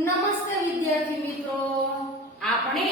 નમસ્તે વિદ્યાર્થી મિત્રો, આપણે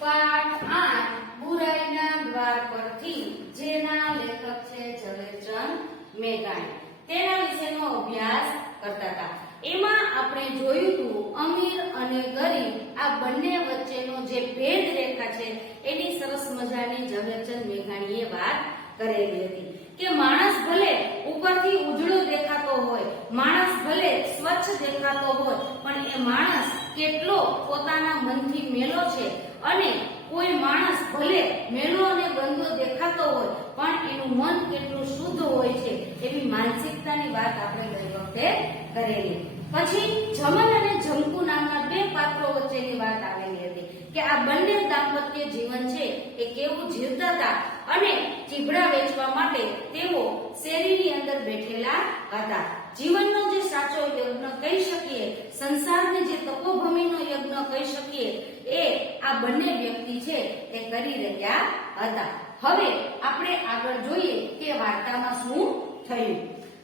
પાઠ 8 બુરાઈના દ્વાર પરથી જેના લેખક છે ઝવેરચંદ મેઘાણી તેના વિશેનો અભ્યાસ કરતા હતા. એમાં આપણે જોયું હતું અમીર અને ગરીબ આ બંને વચ્ચેનો જે ભેદ રેખા છે એની સરસ મજાની ઝવેરચંદ મેઘાણીએ વાત કરેલી હતી કે માણસ ભલે ઉપરથી ઉજળો દેખાતો હોય, માણસ ભલે સ્વચ્છ દેખાતો હોય, પણ એ માણસ કેટલો પોતાના મનથી મેલો છે, અને કોઈ માણસ ભલે મેલો અને ગંદો દેખાતો હોય પણ એનું મન કેટલું શુદ્ધ હોય છે એવી માનસિકતાની વાત આપણે ગઈ વખતે કરેલી. પછી જમન અને જમકુ નામના બે પાત્રો વચ્ચેની વાત આવેલી હતી કે આ બંને દાંપત્ય જીવન છે એ કેવું જીવતા હતા, અને ચીભડા વેચવા માટે તેઓ શેરીની અંદર બેઠેલા હતા. જીવનનો જે સાચો યજ્ઞ કહી શકીએ, સંસારને જે તપોભૂમિનો યજ્ઞ કહી શકીએ, એ આ બંને વ્યક્તિ છે એ કરી રહ્યા હતા. હવે આપણે આગળ જોઈએ કે વાર્તામાં શું થયું.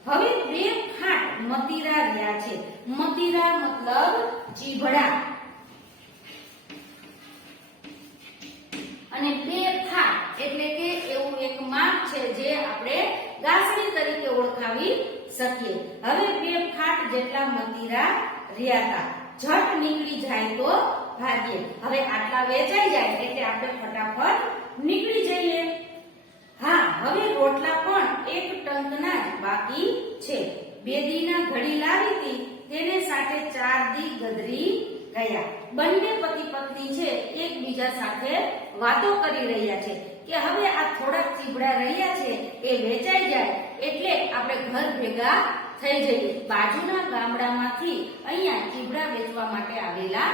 હવે બે ફાટ મતીરા રહ્યા છે. મતીરા મતલબ ચીભડા, અને બે ફાટ એટલે કે એવું એક માપ છે જે આપણે ગાસડી તરીકે ઓળખાવી શકીએ. હવે બે ફાટ જેટલા મતીરા રહ્યા હતા. ઝટ નીકળી જાય તો ભાગ્યે. હવે આટલા વેચાઈ જાય એટલે આપણે ફટાફટ નીકળી જઈએ. હા, હવે રોટલા પણ એક ટંકના જ બાકી છે. બે દીના ઘડી લાવી હતી, તેને સાથે 4 દી ગદરી ગયા. બંને પતિ પત્ની છે એકબીજા સાથે વાતો કરી રહ્યા છે કે હવે આ થોડાક ચીભડા રહ્યા છે એ વેચાઈ જાય એટલે આપણે ઘર ભેગા થઈ જઈએ. બાજુના ગામડામાંથી અહીંયા ચીભડા વેચવા માટે આવેલા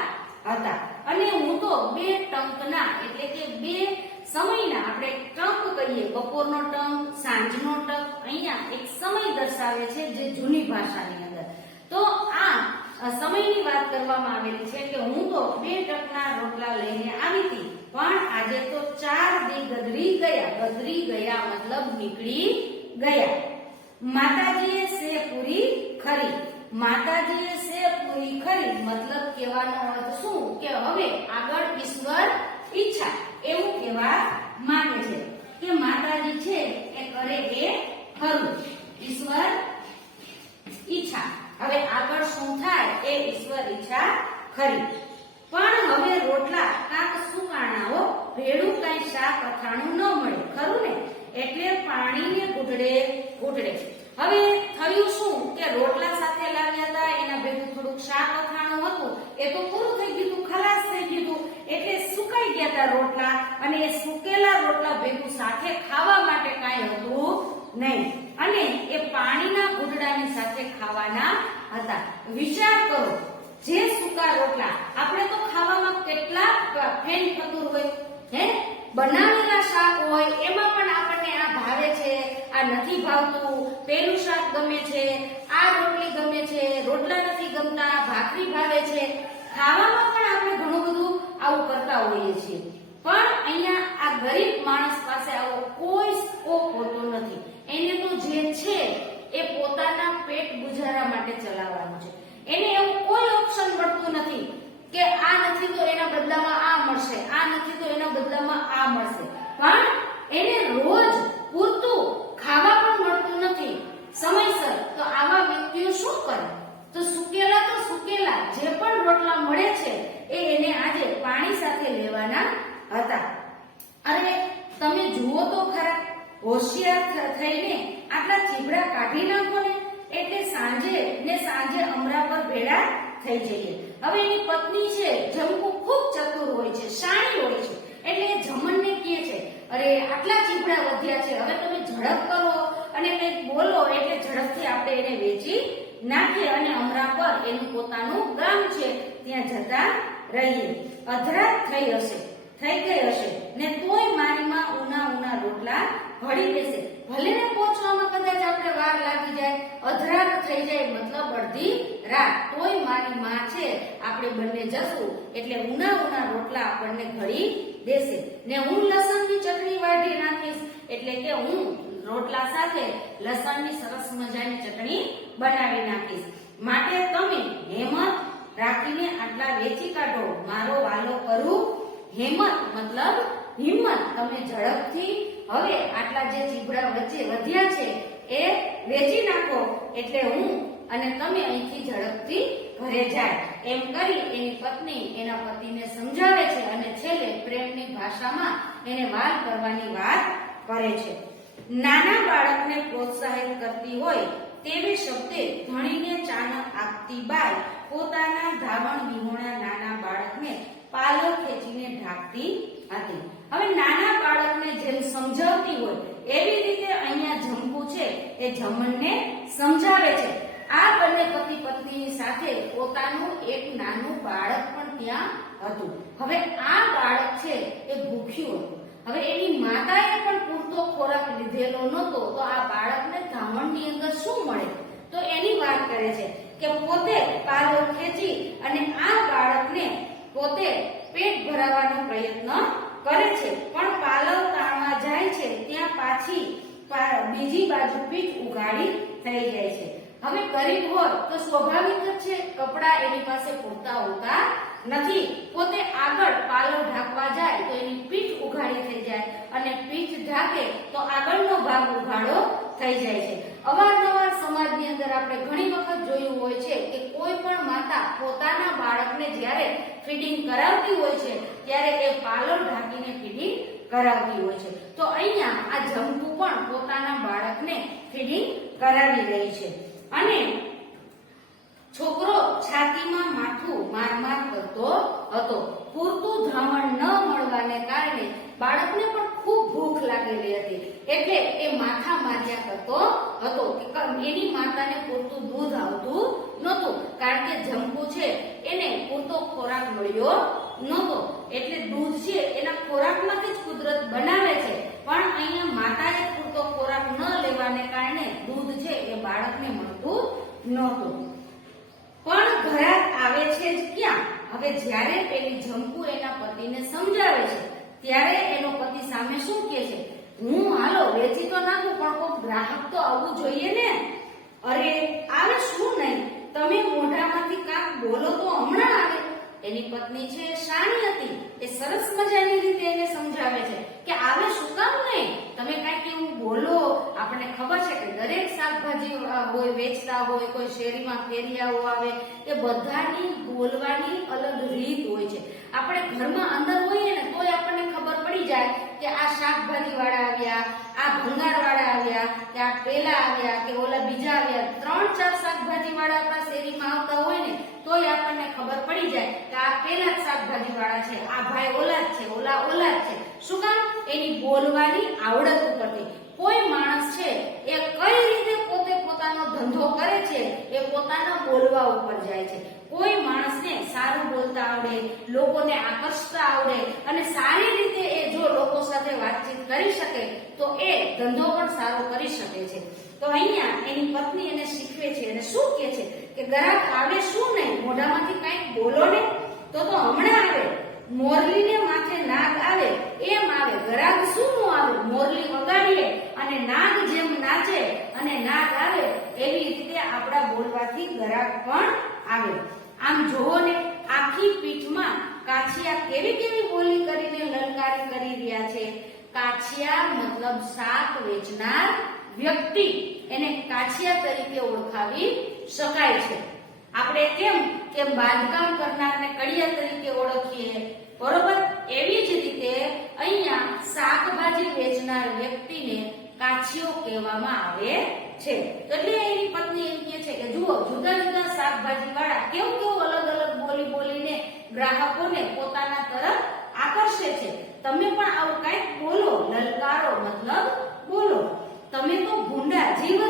હતા, અને હું તો 2 ટંકના એટલે કે 2 સમયના, આપણે ટંક કહીએ, બપોરનો ટંક, સાંજનો ટંક, અહીંયા એક સમય દર્શાવે છે જે જૂની ભાષાની અંદર. તો આ સમયની વાત કરવામાં આવેલી છે કે હું તો 2 ટંકના રોટલા લઈને આવી હતી, પણ આજે તો 4 દી ગદરી ગયા. ગદરી ગયા મતલબ નીકળી ગયા. માતાજીએ સે પૂરી ખરી. માતાજીએ સે પૂરી ખરી મતલબ કહેવાનો અર્થ શું કે હવે આગળ ઈશ્વર ઈચ્છા એવું કહેવા માંગે છે કે માતાજી છે એ કરે એ ખરું. ઈશ્વર ઈચ્છા, હવે આગળ શું થાય એ ઈશ્વર ઈચ્છા ખરી. પણ હવે રોટલા કાંક સુકાણા હો, ભેળું કાંઈ શાક અથાણું ન મળે, ખરું ને? એટલે પાણીને ઘૂંટડે ઘૂંટડે. હવે થયું શું કે રોટલા સાથે લાવ્યા હતા, એના ભેગું થોડુંક શાક અથાણું હતું, એ તો પૂરું થઈ ગયું, ખલાસ થઈ ગયું, એટલે સુકાઈ ગયા હતા રોટલા, અને એ સુકેલા રોટલા ભેગું સાથે ખાવા માટે કાંઈ હતું નહીં, અને એ પાણીના ઘૂંટડાની સાથે ખાવાના હતા. વિચાર કરો, જે સૂકા રોટલા આપણે તો ખાવામાં કેટલા ફેન ફતુર હોય, હે, બનાવેલા શાક હોય એમાં પણ આપણને આ ભાવે છે, આ નથી ભાવતું, પેલું શાક ગમે છે, આ રોટલી ગમે છે, રોટલા નથી ગમતા, ભાખરી ભાવે છે. ખાવામાં પણ આપણે ઘણું બધું આવું કરતા હોઈએ છીએ, પણ અહીંયા આ ગરીબ માણસ પાસે આવો કોઈ સ્કોપ હોતો નથી. એને તો જે છે એ પોતાના પેટ ગુજારા માટે ચલાવવાનું છે. એને એવું કોઈ ઓપ્શન મળતું નથી કે આ નથી તો એના બદલામાં આ મળશે, આ નથી તો એના બદલામાં આ મળશે, પણ એને રોજ પૂરતું ખાવા પણ મળતું નથી સમયસર. તો આવા વ્યક્તિઓ શું કરે? તો સુકેલા જે પણ રોટલા મળે છે એ એને આજે પાણી સાથે લેવાના હતા. અરે તમે જુઓ તો ખરા, હોશિયાર થઈને આટલા ચીભડા કાઢી નાખો ને એટલે સાંજે અમરા પર ભેળા થઈ જઈએ. હવે એની પત્ની છે જમકુ ખૂબ ચતુર હોય છે, શાણી હોય છે, એટલે જમનને કહે છે અરે આટલા ચીભડા વધ્યા છે, હવે તમે ઝડપ કરો અને કંઈક બોલો એટલે ઝડપથી આપણે એને વેચી નાખીએ અને અમરા પર એનું પોતાનું ગામ છે ત્યાં જતા રહીએ. અધરાત થઈ ગઈ હશે ને તોય મારીમાં ઉના રોટલા ઘડી દેશે. ભલે ને પહોંચવામાં કદાચ આપણે વાર લાગી જાય, અધરાત થઈ જાય મતલબ અડધી રાત, તોય મારી માં છે આપણે બંને જશું એટલે ઉના રોટલા આપણને ઘડી દેશે. ને હું લસણની ચટણી વાઢી નાખીશ, એટલે કે હું રોટલા સાથે લસણની સરસ મજાની ચટણી બનાવી નાખીશ. માટે તમે હેમત રાખીને આટલા વેચી કાઢો, મારો વાલો કરું હેમત મતલબ હિંમત, તમે ઝડપથી હવે આટલા જે ચીબડા વચ્ચે વધ્યા છે એ વેચી નાખો, એટલે હું અને તમે અહીંથી ઝડપથી ઘરે જાય. એમ કરી એની પત્ની એના પતિને સમજાવે છે અને છેલ્લે પ્રેમની ભાષામાં એને વાલ કરવાની વાત કરે છે. નાના બાળકને પ્રોત્સાહિત કરતી હોય તેવી શબ્દે ધણીને ચાનક આપતી બાઈ પોતાના ધાવણ વિહોણા નાના બાળકને પાલવ ખેંચીને ઢાંકતી હતી. હવે નાના બાળકને જેમ સમજાવતી હોય એવી રીતે અહીંયા જંબુ છે એ જમણને સમજાવે છે. આ બંને પતિ પત્નીની સાથે પોતાનું એક નાનું બાળક પણ ત્યાં હતું. હવે આ બાળક છે એ ભૂખ્યું હતું. હવે એની માતાએ પણ પૂરતો ખોરાક લીધેલો નહોતો, તો આ બાળકને ધાવણની અંદર શું મળે? તો એની વાત કરે છે કે પોતે પાલવ ખેંચી અને આ બાળકને પોતે પેટ ભરાવવાનો પ્રયત્ન કરે છે, પણ પાલવ તાણવા જાય છે ત્યાં પાછી બીજી બાજુ પીઠ ઉઘાડી થઈ જાય છે. હવે ગરીબ હોય તો સ્વાભાવિક જ છે, કપડા એની પાસે પૂરતા હોતા નથી. પોતે આગળ પાલવ ઢાંકવા જાય તો એની પીઠ ઉઘાડી થઈ જાય અને પીઠ ઢાંકે તો આગળનો ભાગ ઉઘાડો થઈ જાય છે. અવારનવાર સમાજની અંદર આપણે ઘણી વખત જોયું હોય છે કે કોઈ પણ માતા પોતાના બાળકને જ્યારે ફીડિંગ કરાવતી હોય છે ત્યારે એ પાલવ ઢાંકીને ફીડિંગ કરાવતી હોય છે. તો અહીંયા આ જંબુ પણ પોતાના બાળકને ફીડિંગ કરાવી રહી છે અને છોકરો છાતીમાં માથું માર માર કરતો હતો. પૂરતું ધાવણ ન મળવાને કારણે બાળકને પણ ખૂબ ભૂખ લાગેલી હતી, એટલે એ માથા માર્યા કરતો હતો કે એની માતાને પૂરતું દૂધ આવતું નહોતું, કારણ કે જંબુ છે એને પૂરતો ખોરાક મળ્યો નહોતો. એટલે દૂધ છે એના ખોરાકમાંથી જ કુદરત બનાવે છે, પણ અહીંયા માતાએ પૂરતો ખોરાક ન લેવાને કારણે દૂધ છે એ બાળકને મળતું નહોતું. પણ ઘરાક આવે છે જ ક્યાં? હવે જ્યારે પેલી જંબુ એના પતિને સમજાવે છે ત્યારે એનો પતિ સામે શું કહે છે? હું હાલો વેચી તો નાખું, પણ કોઈ ગ્રાહક તો આવવું જોઈએ ને. અરે આવે શું નહીં, તમે મોઢામાંથી કાંક બોલો તો હમણાં આવે. એની પત્ની છે શાણી હતી, એ સરસ મજાની રીતે એને સમજાવે છે કે આવે શું કામ નહીં, તમે કાંઈક એવું બોલો. આપણને ખબર છે કે દરેક શાકભાજી હોય વેચતા હોય, કોઈ શેરીમાં ફેરિયાઓ આવે, એ બધાની બોલવાની અલગ રીત હોય છે. આપણે ઘરમાં અંદર હોઈએ ને તોય આપણને ખબર પડી જાય કે આ શાકભાજી વાળા આવ્યા, આ ભંગાર વાળા આવ્યા, કે આ પેલા આવ્યા, કે ઓલા બીજા આવ્યા. 3-4 શાકભાજી વાળા આપણા શેરીમાં આવતા હોય ને તોય આપણને ખબર પડી જાય કે આ પેલા જ શાકભાજી વાળા છે, આ ભાઈ ઓલા જ છે, ઓલા ઓલા જ છે. શું કામ? એની બોલવાની આવડત ઉપરથી. કોઈ માણસ છે એ કઈ રીતે પોતે પોતાનો ધંધો કરે છે એ પોતાના બોલવા ઉપર જાય છે. કોઈ માણસને સારું બોલતા આવડે, લોકોને આકર્ષતા આવડે અને સારી રીતે એ જો લોકો સાથે વાતચીત કરી શકે તો એ ધંધો પણ સારો કરી શકે છે. તો અહીંયા એની પત્ની એને શીખવે છે અને શું કહે છે કે ગ્રાહક આવે શું નહીં, મોઢામાંથી કંઈક બોલો ને. તો હમણાં આવે. મોરલીને માથે નાગ આવે એમ આવે. ગ્રાહક શું નો આવે? મોરલી વગાડીએ અને નાગ જેમ નાચે અને નાગ આવે એવી રીતે આપણા બોલવાથી ગ્રાહક પણ આવે. આમ જોવો ને, આખી પીઠમાં કાછિયા કેવી કેવી બોલી કરીને લલકારી કરી રહ્યા છે. કાછિયા મતલબ શાક વેચનાર વ્યક્તિ, એને કાછિયા તરીકે ઓળખાવી શકાય છે. આપણે કેમ કે બાંધકામ કરનારને કડિયા તરીકે ઓળખીએ, બરોબર? એવી જ રીતે અહીંયા શાકભાજી વેચનાર વ્યક્તિને કાછિયો કહેવામાં આવે છે. એટલે એની પત્ની એમ કહે છે કે જુઓ, જુદા જુદા શાકભાજી વાળા કેવું અલગ અલગ બોલી બોલીને ગ્રાહકોને પોતાના તરફ આકર્ષે છે. તમે પણ આવું કંઈક બોલો, લલકારો મતલબ બોલો. તમે તો ભૂંડા જીભ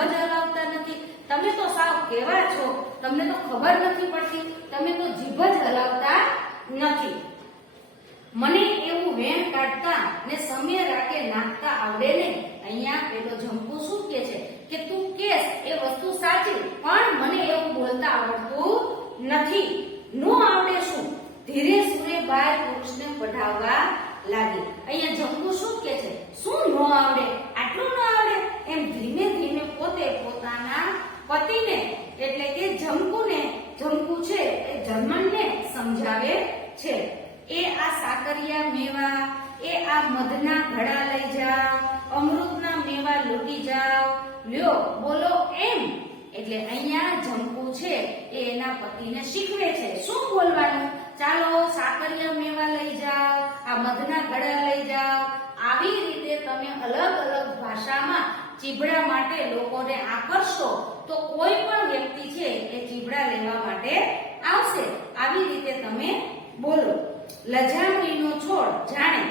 જ હલાવતા નથી. તમે તો સાવ કેવા છો, તમને તો ખબર નથી પડતી, તમે તો જીભ જ હલાવતા નથી. મને એવું વેણ કાઢતા ને સમય રાખે નાખતા આવડે નહીં. અહીંયા પેલો જંબુ શું કહે છે કે તું કેસ એ વસ્તુ સાચી, પણ મને એવું બોલતા આવડતું નથી. નો આવડે શું? ધીરે સુરે બાય પુરુષને પઢાવવા લાગી. અહીંયા જંબુ શું કહે છે? શું નો આવડે? આટલું ન આવડે? એમ ધીમે ધીમે પોતે પોતાના પતિને એટલે કે જંબુ છે જમણને સમજાવે છે. એ આ સાકરિયા મેવા, એ આ મધના ઘડા લઈ જાઓ, અમૃતના મેવા લૂટી જાઓ, લ્યો બોલો એમ. એટલે અહીંયા જંપુ છે એ એના પતિને શીખવે છે શું બોલવાનું. ચાલો સાકરિયા મેવા લઈ જાઓ, આ મધના ઘડા લઈ જાઓ. આવી રીતે તમે અલગ અલગ ભાષામાં ચીબડા માટે લોકોને આકર્ષો તો કોઈ પણ વ્યક્તિ છે એ ચીબડા લેવા માટે આવશે. આવી રીતે તમે બોલો. લજામણીનો છોડ જાણે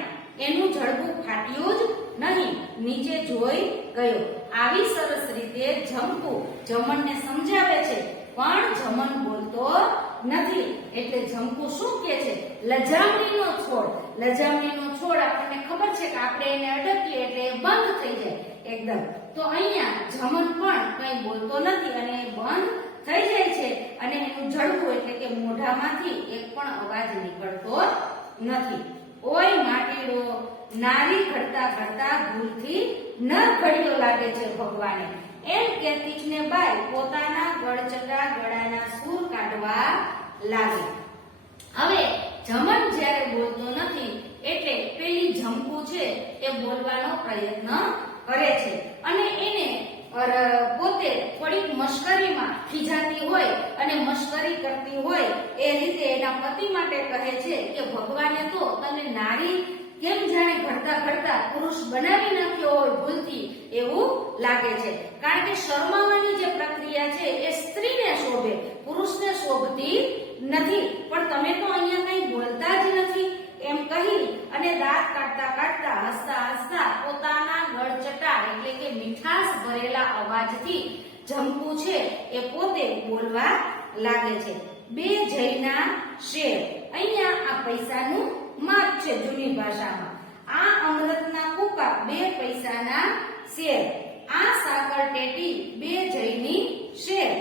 એનું જડબું ફાટ્યું જ નહીં, નીચે જોઈ ગયો. આવી સરસ રીતે જંપુ જમણને સમજાવે છે પણ જમણ બોલતો નથી. એટલે જંપુ શું કહે છે? લજામણીનો છોડ. લજામણીનો છોડ આપણને ખબર છે કે આપણે એને અડકીએ એટલે બંધ થઈ જાય એકદમ. તો અહીંયા જમણ પણ કંઈ બોલતો નથી અને બંધ થઈ જાય છે અને એનું જડબું એટલે કે મોઢામાંથી એક પણ અવાજ નીકળતો નથી. ઓય માટીડો, નારી ઘડતા ઘડતા ભૂલથી નર ઘડ્યો લાગે છે ભગવાને, એમ કહેતી ને બાઈ પોતાના ગળચટા ગળાના સૂર કાઢવા લાગે. હવે જમણ જ્યારે બોલતો નથી એટલે પેલી જંપુ છે એ બોલવાનો પ્રયત્ન કરે છે અને એને પોતે થોડીક મશ્કરીમાં ખીજાતી હોય અને મશ્કરી કરતી હોય એ રીતે એના પતિ માટે કહે છે કે ભગવાને તો તને નારી કેમ જાણે ઘડતા ઘડતા પુરુષ બનાવી નાખ્યો હોય ભૂલથી એવું લાગે છે. કારણ કે શરમાવાની જે પ્રક્રિયા છે એ સ્ત્રીને શોભે, પુરુષને શોભતી નથી. પણ તમે તો અહીંયા કંઈ બોલતા જ નથી એમ કહી અને દાંત કાઢતા કાઢતા હસતા હસતા પોતાના ગળચટા એટલે કે મીઠાશ ભરેલા અવાજથી જંપુ છે એ પોતે બોલવા લાગે છે. બે જઈના શેર. અહીંયા આ પૈસાનું માપ છે જૂની ભાષામાં. આ અમૃતના કુકા 2 પૈસાના શેર. આ સાકર ટેટી 2 જઈની શેર.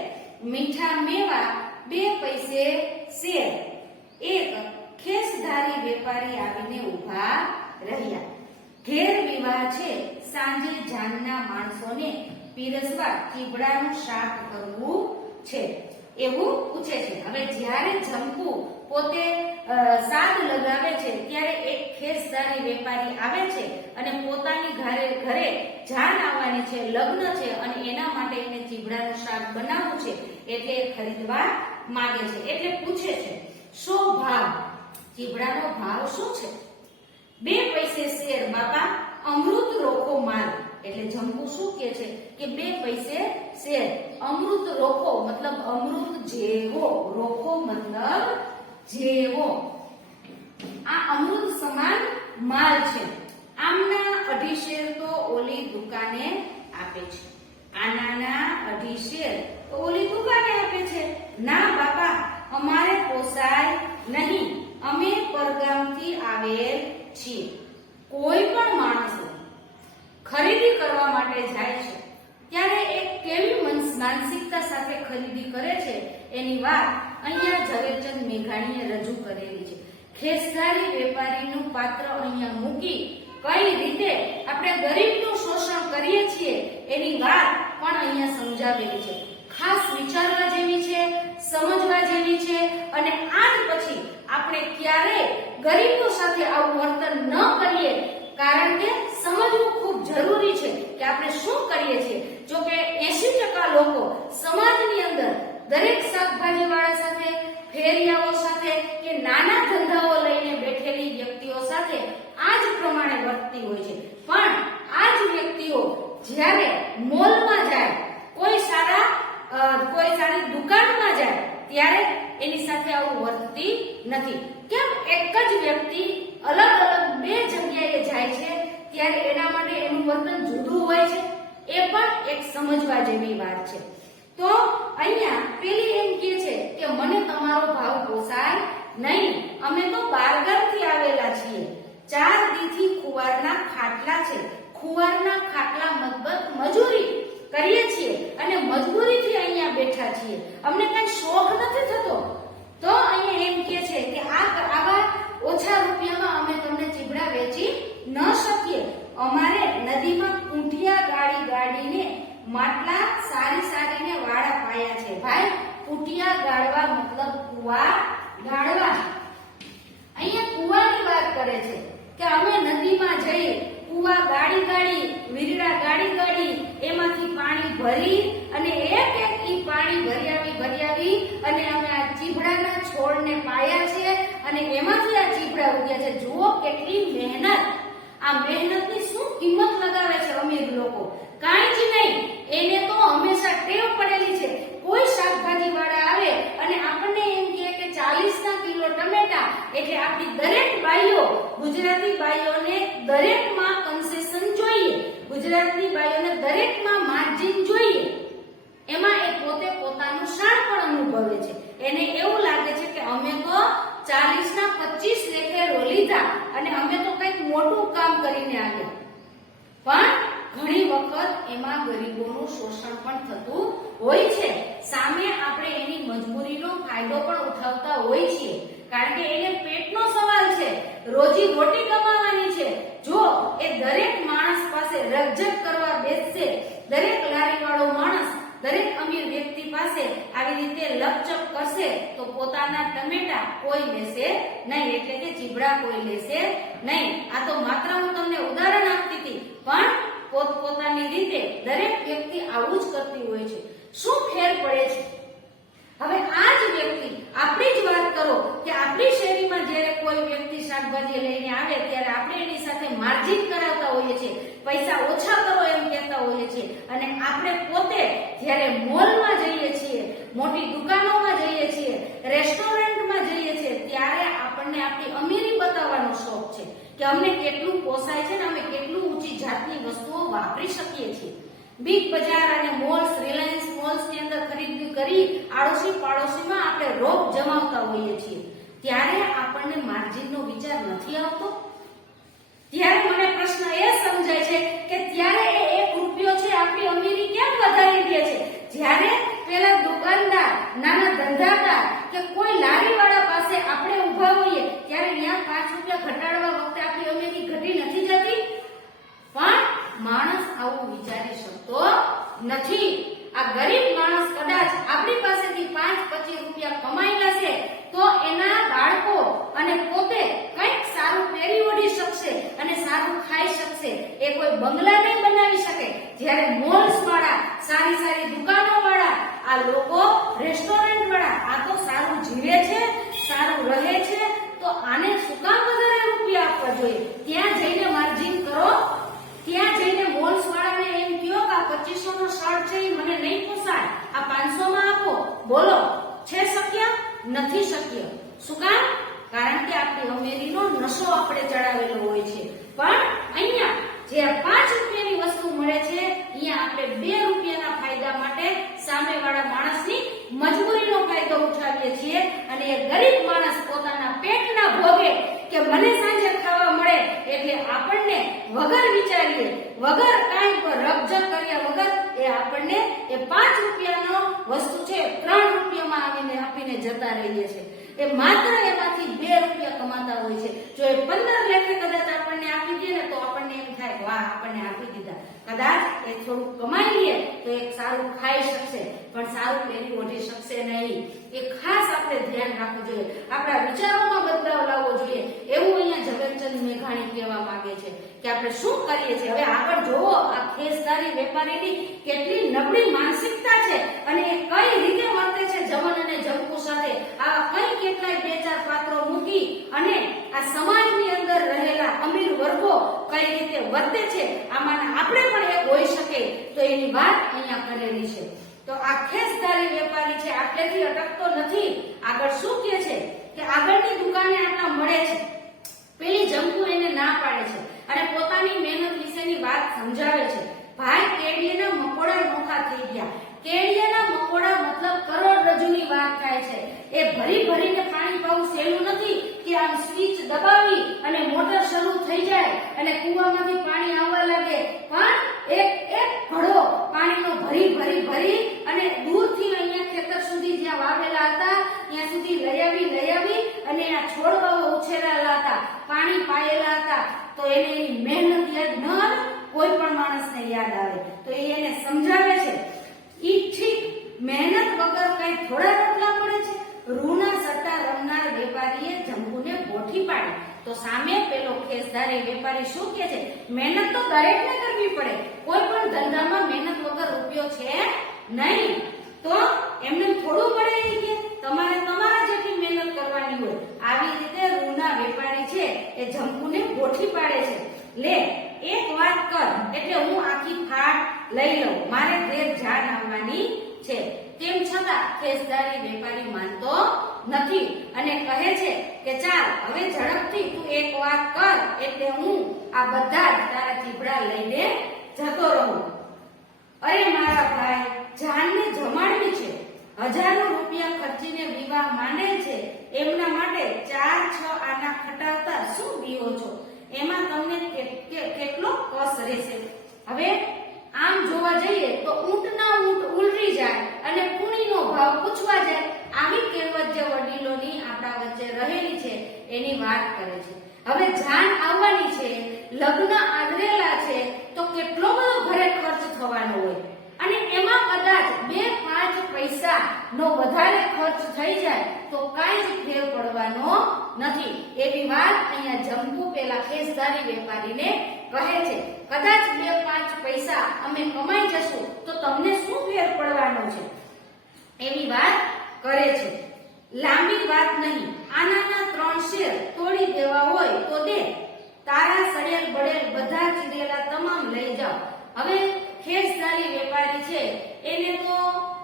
મીઠા મેવા 2 પૈસે શેર. એક ખેસધારી વેપારી આવીને ઊભા રહ્યા. ઘેર વિવાહ છે, સાંજે જાનના માણસોને પીરસવા ચીબડાનું શાક કરવું છે એવું પૂછે છે. હવે જ્યારે જંપુ પોતે સાદ લગાવે છે ત્યારે એક ખેસધારી વેપારી આવે છે અને પોતાની ઘરે જાન આવવાની છે, લગ્ન છે અને એના માટે એને ચીબડાનું શાક બનાવવું છે એટલે ખરીદવા માંગે છે. એટલે પૂછે છે શો ભાવ? ચીબડાનો ભાવ શું છે? 2 પૈસે શેર બાપા, અમૃત રોકો માલ. એટલે જંપુ શું કહે છે કે 2 પૈસે શેર. અમૃત રોકો મતલબ અમૃત જેવો, રોકો મતલબ જેવો. આ અમૃત સમાન માલ છે. આમના 2.5 શેર તો ઓલી દુકાને આપે છે, આનાના 2.5 શેર તો ઓલી દુકાને આપે છે. ના બાપા, અમારે પોસાય નહીં, અમે પરગામથી આવેલ છીએ. કોઈ પણ માણસો ખરીદી કરવા માટે જાય છે ત્યારે એક કેવી માનસિકતા સાથે ખરીદી કરે છે એની વાત અહીંયા ઝવેરચંદ મેઘાણીએ રજૂ કરેલી છે. ખેસધારી વેપારીનું પાત્ર અહીંયા મૂકી કઈ રીતે આપણે ગરીબનું શોષણ કરીએ છીએ એની વાત પણ અહીંયા સમજાવેલી છે. ખાસ વિચારવા જેવી છે, સમજવા જેવી છે અને આજ પછી આપણે ક્યારેય ગરીબો સાથે આવું વર્તન ન કરીએ. કારણ કે સમજવું ખૂબ જરૂરી છે કે આપણે શું કરીએ છીએ. જો કે 80% લોકો સમાજની અંદર દરેક શાકભાજીવાળા સાથે, ફેરિયાઓ સાથે કે નાના ધંધાઓ લઈને બેઠેલી વ્યક્તિઓ સાથે આ જ પ્રમાણે વર્તતી હોય છે. પણ આ જ વ્યક્તિઓ જ્યારે મોલમાં જાય, કોઈ સારી દુકાનમાં જાય ત્યારે એની સાથે આવું વર્તતી નથી. કેમ? એક જ વ્યક્તિ અલગ અલગ 2 જગ્યાએ જાય છે ત્યારે એના માટે એનું વર્તન જુદું હોય છે. એ પણ એક સમજવા જેવી વાત છે. તો અહીંયા પેલી એમ કહે છે કે મને તમારો ભાવ પોસાય નહીં, અમે તો બારગામથી આવેલા છીએ. 4 દીથી ખુવારના ખાટલા છે, ખુવારના ખાટલા મજૂરી કરીએ છીએ અને મજબૂરીથી અહીંયા બેઠા છીએ, અમને કઈ શોખ નથી થતો. તો અહીંયા એમ કહે છે કે આવા ઓછા રૂપિયામાં અમે તમને ચીબડા વેચી ન શકીએ. અમારે નદીમાં કુંઠિયા ગાડીને માટલા સારીને વાળા પાયા છે ભાઈ, કુટિયા ગાળવા મતલબ કુવા ગાળવા. અહીંયા કુવાની વાત કરે છે કે અમે નદીમાં જઈ કુવા ગાડી ગાડી વીરડા ગાડી ગાડી એમાંથી પાણી ભરી અને એક એક ઈ પાણી ભર્યાવી અને અમે આ ચીભડાના છોડને પાયા છે અને એમાંથી આ ચીભડા ઉગ્યા છે. જુઓ કેટલી મહેનત. આ મહેનતની શું કિંમત લગાવે છે અમીર લોકો. કાંઈ જ નહીં, એને તો હંમેશા ટેવ પડેલી છે. કોઈ શાકભાજી વાળા આવે અને આપણને એમ કહે કે 40 કિલો ટમેટા, એટલે આપણી દરેક બાઈઓ, ગુજરાતી બાઈઓને દરેકમાં કન્સેશન જોઈએ, ગુજરાતની બાઈઓને દરેકમાં માર્જિન જોઈએ. એમાં એ પોતે પોતાનું શાણપણ અનુભવે છે. એને એવું લાગે છે કે અમે તો 40 ના 25 લેખે લીધા અને અમે તો કંઈક મોટું કામ કરીને આવ્યા. પણ ઘણી વખત એમાં ગરીબોનું શોષણ પણ થતું હોય છે. સામે આપણે એની મજબૂરીનો ફાયદો પણ ઉઠાવતા હોય છીએ, કારણ કે એને પેટનો સવાલ છે, રોજી રોટી કમાવાની છે. જો એ દરેક માણસ પાસે રકઝક કરવા બેસશે, દરેક લારીવાળો માણસ દરેક અમીર વ્યક્તિ પાસે આવી રીતે લપચપ કરશે તો પોતાના ટમેટા કોઈ લેશે નહીં, એટલે કે ચીબડા કોઈ લેશે નહીં. આ તો માત્ર હું તમને ઉદાહરણ આપતી હતી, પણ પોતપોતાની રીતે દરેક વ્યક્તિ આવું જ કરતી હોય છે. શું ફેર પડે છે? હવે આ જ વ્યક્તિ, આપણી જ વાત કરો કે આપણી શેરીમાં જ્યારે કોઈ વ્યક્તિ શાકભાજી લઈને આવે ત્યારે આપણે એની સાથે માર્જિન કરાવતા હોઈએ છીએ, પૈસા ઓછા કરો એમ કહેતા હોઈએ છીએ. અને આપણે પોતે જ્યારે મોલમાં જઈએ છીએ, મોટી દુકાનોમાં જઈએ છીએ, રેસ્ટોરન્ટમાં જઈએ છીએ, ત્યારે આપણને આપણી અમીરી બતાવવાનો શોખ છે કે અમને કેટલું પોસાય છે ને અમે કેટલું ઊંચી જાતની વસ્તુઓ વાપરી શકીએ છીએ. બિગ બજાર અને મોલ્સ, રિલાયન્સ મોલ્સ ની અંદર ખરીદી કરી આડોશી પાડોશીમાં આપણે રોપ જમાવતા હોઈએ છીએ. ત્યારે આપણને માર્જિનનો વિચાર નથી આવતો. ત્યારે મને પ્રશ્ન એ સમજાય છે કે ત્યારે એ 1 રૂપિયો છે આપણી અમીરી કેમ વધારી દે છે? જ્યારે પેલા દુકાનદાર, નાના ધંધાદાર કે કોઈ લારીવાળા પાસે આપણે ઊભા હોઈએ ત્યારે ત્યાં 5 રૂપિયા ઘટાડવા વખતે આપણી અમીરી ઘટી નથી જતી. પણ માણસ આવું વિચારી શકતો નથી. આ ગરીબ માણસ કદાચ આપણી પાસેથી 5-25 રૂપિયા કમાઈ લેશે તો એના બાળકો અને પોતે કંઈક સારું પહેરી ઓઢી શકશે અને સારું ખાઈ શકશે. એ કોઈ બંગલા નહીં બનાવી શકે. જ્યારે મોલ્સ વાળા, સારી સારી દુકાનો વાળા, આ લોકો રેસ્ટોરન્ટ વાળા આ તો સારું જીવે છે, સારું રહે છે, તો આને શું કામ વધારે રૂપિયા આપવા જોઈએ? ત્યાં જઈને માર્જિન કરો. ત્યાં જઈને મોલ્સ વાળાને એમ કહો કે આ 2500 નો શર્ટ છે એ મને નહીં પોસાય, આ 500 માં આપો. બોલો, છે શક્ય? નથી શક્ય. શું કામ? કારણ કે આપણી અમીરીનો નશો આપણે ચડાવેલો હોય છે. પણ અહીંયા જે 5 રૂપિયાની વસ્તુ મળે છે, અહીંયા આપણે 2 રૂપિયાના ફાયદા માટે સામેવાળા માણસની મજબૂરીનો ફાયદો ઉઠાવીએ છીએ. અને એ ગરીબ માણસ પોતાના પેટના ભોગે કે મને સાંજે ખાવા મળે એટલે આપણને વગર વિચારીએ, વગર કાંઈ રકઝક કર્યા વગર એ આપણને એ 5 રૂપિયાનો વસ્તુ છે 3 રૂપિયામાં આપીને જતા રહીએ છે. એ માત્ર એમાંથી 2 રૂપિયા કમાતા હોય છે. જો એ 15 લેખે કદાચ આપણને આપી દે ને તો આપણને એમ થાય વાહ, આપણને આપી દીધા. કદાચ એ થોડું કમાઈ લે તો એક સારું ખાઈ શકશે, પણ સારું પહેરી ઓઢી શકશે નહીં. એ ખાસ આપણે ધ્યાન રાખવું જોઈએ. આપણા વિચારોમાં બદલાવ લાવવો જોઈએ. એવું અહીંયા ઝવેરચંદ મેઘાણી કહેવા માંગે છે કે આપણે શું કરીએ છીએ. હવે આગળ જોવો, આ ખેસદારી વેપારીની કેટલી નબળી માનસિકતા છે અને એ કઈ રીતે વર્તે છે જમન અને જમકુ સાથે. આવા કઈ કેટલાય 2-4 પાત્રો મૂકી અને આ સમાજની અંદર રહેલા અમીર વર્ગો કઈ રીતે વર્તે છે, આમાંના આપણે પણ એક હોઈ શકે તો એની વાત અહીંયા કરેલી છે. તો આ ખેસદારી વેપારી છે, આટલેથી અટકતો નથી. આગળ શું કહે છે કે આગળની દુકાને આટલા મળે છે, પેલી જમકુ એને ના પાડે છે અને પોતાની મહેનત વિશેની વાત સમજાવે છે. ભાઈ, કેડિયાના મકોડા નોખા થઈ ગયા. કેડિયાના મકોડા મતલબ કરોડરજ્જુની વાત થાય છે. એ ભરી ભરીને પાણી પાવું સહેલું નથી કે આમ સ્વિચ દબાવી અને મોટર શરૂ થઈ જાય અને કૂવામાંથી પાણી આવવા લાગે. પણ એક એક ઘડો પાણીનો ભરી અને દૂરથી અહીંયા ખેતર સુધી જ્યાં વાવેલા હતા ત્યાં સુધી લઈ આવી અને આ છોડવાઓ ઉછેરેલા હતા, પાણી પાયેલા હતા. તો એને એની મહેનત યાદ ન આવે? કોઈ પણ માણસને યાદ આવે. તો એ એને સમજાવે છે ઈ ઠીક, મહેનત વગર કઈ થોડા ખેસધારી વેપારી શું કહે છે? મહેનત તો દરેકને કરવી પડે, કોઈ પણ ધંધામાં મહેનત વગર રૂપિયો છે નહીં. તો એમને થોડું પડે કે તમારે તમારા જેટલી મહેનત કરવાની હોય. આવી રીતે રૂના વેપારી છે એ જંબુને ગોઠી પાડે છે. લે એક વાત કર એટલે હું આખી ફાટ લઈ લઉં, મારે ઘેર જાન આવવાની છે. તેમ છતાં ખેસધારી વેપારી માનતો નથી અને કહે છે કે ચાલ હવે ઝડપથી તું એક વાત કર એટલે હું આ બધા જ તારા ચીબડા લઈને જતો રહું. અરે મારા ભાઈ, જાનને જમાડવી છે, હજારો રૂપિયા ખર્ચીને વિવાહ માંડે છે, એમના માટે 4-6 આના ખટાવતા શું બીઓ છો? એમાં તમને કેટલો કસ રહેશે? હવે આમ જોવા જઈએ તો ઊંટના ઊંટ ઉલરી જાય અને કુણીનો ભાવ પૂછવા જાય. આવી કહેવત જે વડીલોની આપણા વચ્ચે રહેલી છે એની વાત કરે છે. હવે જાન આવવાની છે, લગ્ન આદરેલા છે, તો કેટલો બધો ઘરે ખર્ચ થવાનો હોય અને એમાં કદાચ 2-5 પૈસા નો વધારે ખર્ચ થઈ જાય તો કાંઈ જ ફેર પડવાનો નથી. એવી વાત અહીંયા જંબુ પેલા ખેસધારી વેપારીને કહે છે. કદાચ 2-5 પૈસા અમે કમાઈ જશું તો તમને શું ફેર પડવાનો છે? એવી વાત કરે છે. લાંબી વાત નહીં, આનાના 3 શેર તોડી દેવા હોય તો દે, તારા સડેલ બડેલ બધા ચીરેલા તમામ લઈ જાઓ. હવે ખેસધારી વેપારી છે એને તો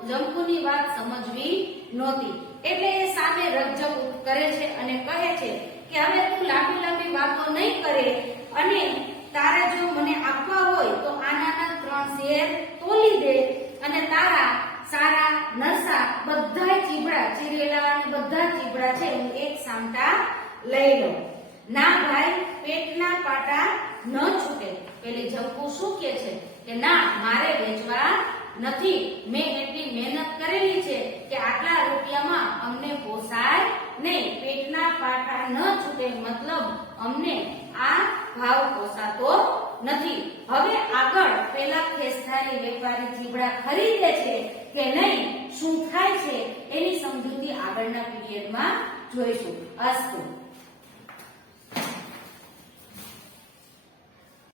જંબુની વાત સમજવી નહોતી એટલે એ સામે રકઝક કરે છે અને કહે છે કે હવે તું લાંબી લાંબી વાતો નહીં કરે અને તારે જો મને આપવા હોય તો આનાના 3 શેર તોલી દે અને તારા સારા નરસા બધા ચીબડા ચીરેલા અને બધા ચીબડા છે હું એક સામટા લઈ લઉં. ના ભાઈ, પેટના પાટા ન છૂટે. પેલી જંબુ શું કહે છે કે ના, મારે વેચવા નથી, મેં એટલી મહેનત કરેલી છે કે આટલા રૂપિયામાં અમને પોસાય નહીં. પેટના પાટા ન છૂટે મતલબ અમને આ ભાવ પોસાતો નથી. હવે આગળ પેલા ખેસધારી વેપારી ચીબડા ખરીદે છે કે નહીં, શું થાય છે એની સમજૂતી આગળના પીરિયડમાં જોઈશું. અસ્તુ.